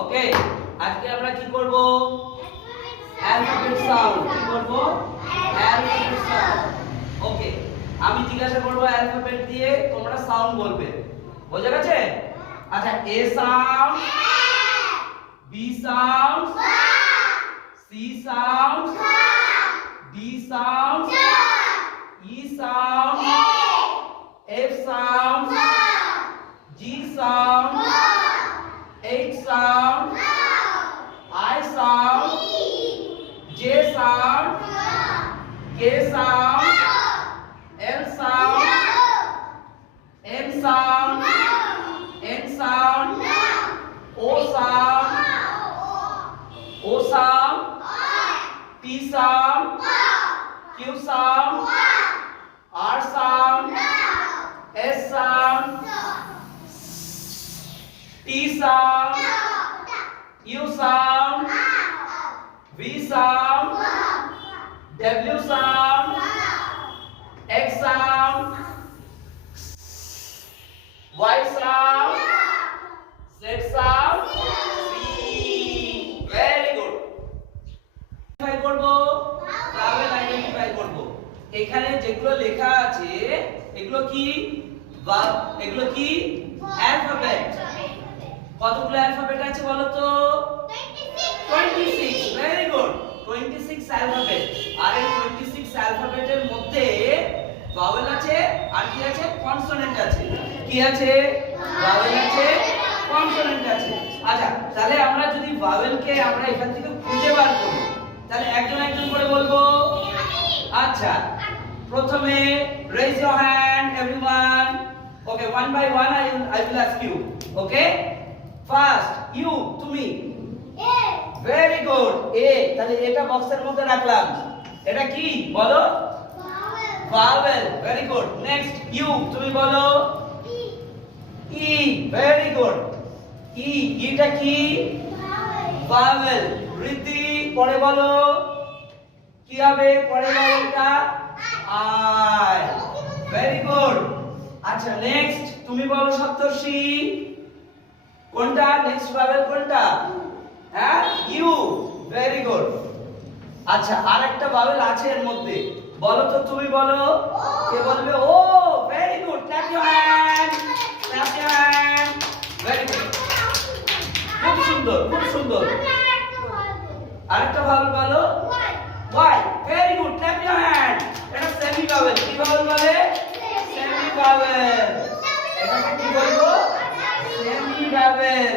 ওকে, আজকে আমরা কি করব? Alphabet sound. কি করব? Alphabet sound. ওকে, আমি জিজ্ঞাসা করব অ্যালফাবেট দিয়ে, তোমরা সাউন্ড বলবে। বোঝা গেছে? আচ্ছা, A sound, B sound, C sound, D sound, E sound, F sound, G sound, H sound, I sound, J sound, K sound, L sound, M sound, N sound, O sound, O sound, P sound, Q sound, R sound, S sound, T sound, U sound, V sound, W sound, X sound, Y sound, Z sound, C. Very good. Identify করব, vowel identify করব। এখানে যেগুলো লেখা আছে এগুলো কি? এগুলো কি? অ্যালফাবেট। কতগুলো অ্যালফাবেট আছে বলো তো? 26। Very good. 26 অ্যালফাবেট। আর এই 26 অ্যালফাবেটের মধ্যে ভাওয়েল আছে আর কি আছে? কনসোনেন্ট আছে। কি আছে? ভাওয়েল আছে, কনসোনেন্ট আছে। আচ্ছা, তাহলে আমরা যদি ভাওয়েলকে আমরা এখান থেকে খুঁজে বার করি, তাহলে একজন একজন করে বলবো। আচ্ছা, প্রথমে raise your hand everyone. Okay, one by one I will ask you. Okay? First, you, তুমি। A. Very good. A, তাহলে এটা বক্সের মধ্যে রাখলাম। এটা কি বলো? Vowel. Vowel. Very good. Next, you, তুমি বলো। E. E, very good. E, এটা কি? Vowel. Vowel. রীতি, পরে বলো। কি হবে? পরে বলো এটা। I. Very good. আচ্ছা, নেক্সট তুমি বলো সপ্তর্ষি। কোনটা? নেক্সট ভাওয়েল কোনটা? হ্যাঁ, ইউ। Very good. আচ্ছা, আরেকটা ভাওয়েল আছে এর মধ্যে, বলো তো, তুমি বলো। কে বলবে? ও, very good. Clap your hand, clap your hand. Very good, খুব সুন্দর, খুব সুন্দর। আরেকটা ভাওয়েল বলো। Y. Very good, clap your hand. এটা সেমি ভাওয়েল। কি ভাওয়েল বলে? Semi vowel. এটাকে কি বলবো? Semi vowel.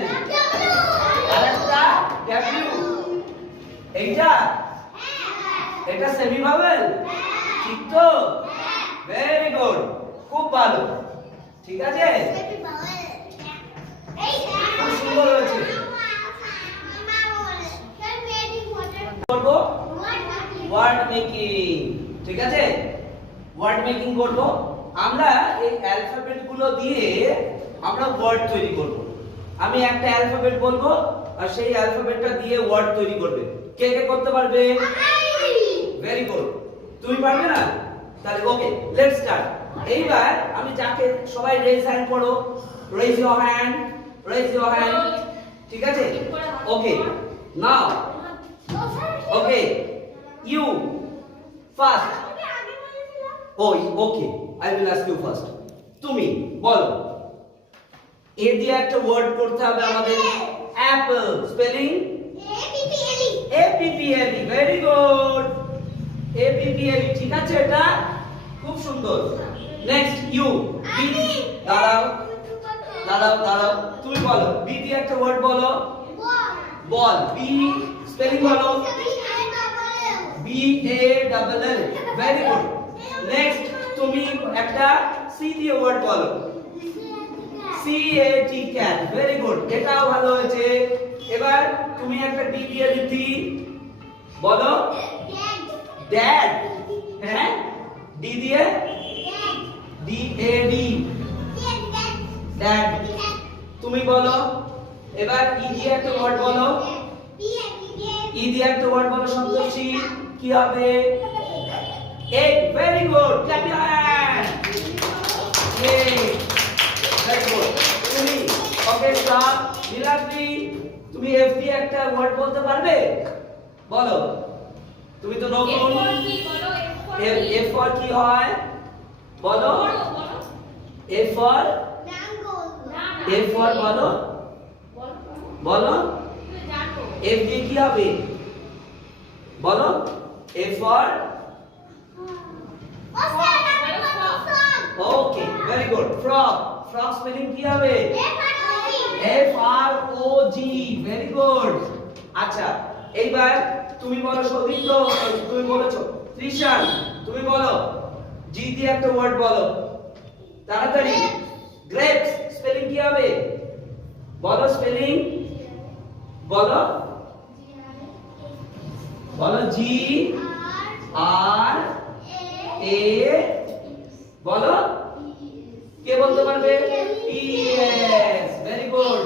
আরেকটা ডব্লিউ। এইটা এটা সেমি ভাওয়েল, ঠিক তো? ভেরি গুড, খুব ভালো। ঠিক আছে, খুব সুন্দর হয়েছে। করব ওয়ার্ড মেকিং। ঠিক আছে, ওয়ার্ড মেকিং করব। আমরা এই অ্যালফাবেট গুলো দিয়ে আমরা ওয়ার্ড তৈরি করব। আমি একটা অ্যালফাবেট বলবো আর সেই অ্যালফাবেটটা দিয়ে ওয়ার্ড তৈরি করবে। কে কে করতে পারবে? Very good. তুমি পারবে না? তাহলে ওকে, লেটস স্টার্ট। এইবার আমি যাকে, সবাই রেজ হ্যান্ড করো। Raise your hand, raise your hand. ঠিক আছে, okay. Now, okay, you first. Okay, I will ask you first. তুমি বলো। এ দিয়ে একটা ওয়ার্ড করতে হবে আমাদের। Apple. Spelling? APPLE। Very good. APPLE, ঠিক আছে, এটা খুব সুন্দর। Next, you. দাঁড়াও দাঁড়াও দাঁড়াও, তুমি বলো। বি দিয়ে একটা ওয়ার্ড বলো। বল। বি স্পেলিং বলো। BALL। Very good. নেক্সট, তুমি একটা সি দিয়ে ওয়ার্ড বলো। CAT, cat. ভেরি গুড, এটাও ভালো হয়েছে। এবার তুমি একটা ডি দিয়ে রীতি বলো। ড্যাড। হ্যাঁ, ডি দিয়ে DAD, ড্যাড। তুমি বলো। এবার ই দিয়ে একটা ওয়ার্ড বলো। ই দিয়ে একটা ওয়ার্ড বলো সন্তোষী। কি হবে? Egg. Very good. Clap your hand. Yay. Very good. তুমি, okay, stop. Nilashri, তুমি এফ দিয়ে একটা ওয়ার্ড বলতে পারবে? বলো, তুমি তো নতুন। এফ ফর কি হয় বলো? এফ ফর এফ ফর বলো বলো। এফ দিয়ে কি হবে বলো? F for okay, very good. Frog, frog spelling কি হবে? এফ আর ও জি, ভেরি গুড। আচ্ছা, এইবার তুমি বলো সৌদিত্য, তুমি বলেছো। ত্রিশান, তুমি বলো জি দিয়ে একটা ওয়ার্ড বলো তাড়াতাড়ি। গ্রেপস স্পেলিং কি হবে বলো? স্পেলিং বলো বলো। জি আর এ বলো। কে বলতে পারবে? Yes, very good,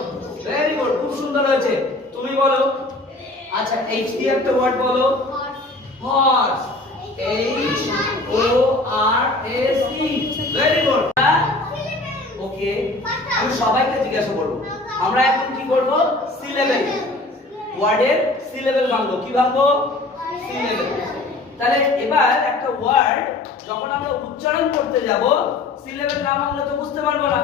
very good, খুব সুন্দর হয়েছে। তুমি বলো। আচ্ছা, এইচ দিয়ে একটা ওয়ার্ড বলো। Horse, H O R S E, very good. Okay, আমি সবাইকে জিজ্ঞাসা করব, আমরা এখন কি করব? সি লেভেল ওয়ার্ডের সি লেভেল ভাঙবো। কি ভাঙবো? Syllable. তাহলে এবার একটা ওয়ার্ড যখন আমরা উচ্চারণ করতে যাব, সি লেভেল না ভাঙলে তো বুঝতে পারবো না,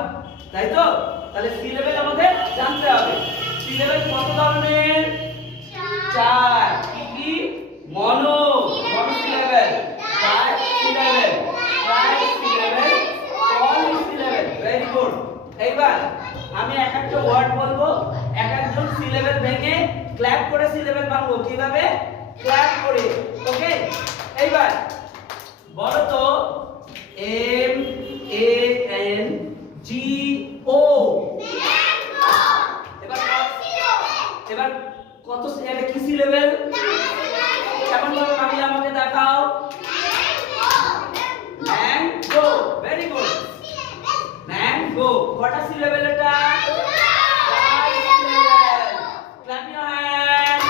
তাই তো? তাহলে সি লেভেল আমাদের জানতে হবে। সি লেভেল কত ধরনের? 4। কি কি? মনো sea level, try sea level, trisyllable, polysyllable, very good. এইবার আমি এক একটা ওয়ার্ড বলবো, এক একজন সি লেভেল ভেঙে ক্ল্যাপ করে সি লেভেল ভাঙবো। কিভাবে? ক্ল্যাপ করে। ওকে, এইবার বলো তো এম এ এন জি ও। এবার কত? এটা কি সি লেভেল? কেমন ভাবে আমি আমাকে দেখাও। Mango, very good. ম্যাঙ্গো কটা সি লেভেল এটা? Clap your hand.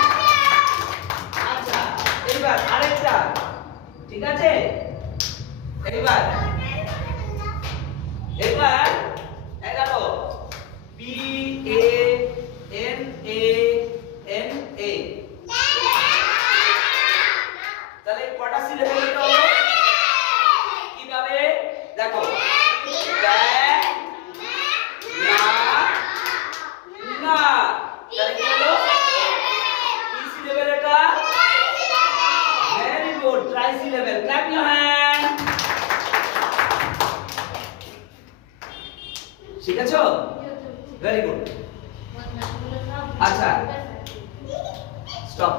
আচ্ছা, এইবার আরেকটা, ঠিক আছে? এইবার এবার 11 P A N A N A. তাহলে কটা সি লেভেল এটা হলো? কিভাবে দেখো? না না, তাহলে কি হলো? কি সি লেভেল এটা? Very good, trisyllable. Clap your hand. শিখেছো? Very good. আচ্ছা, স্টপ।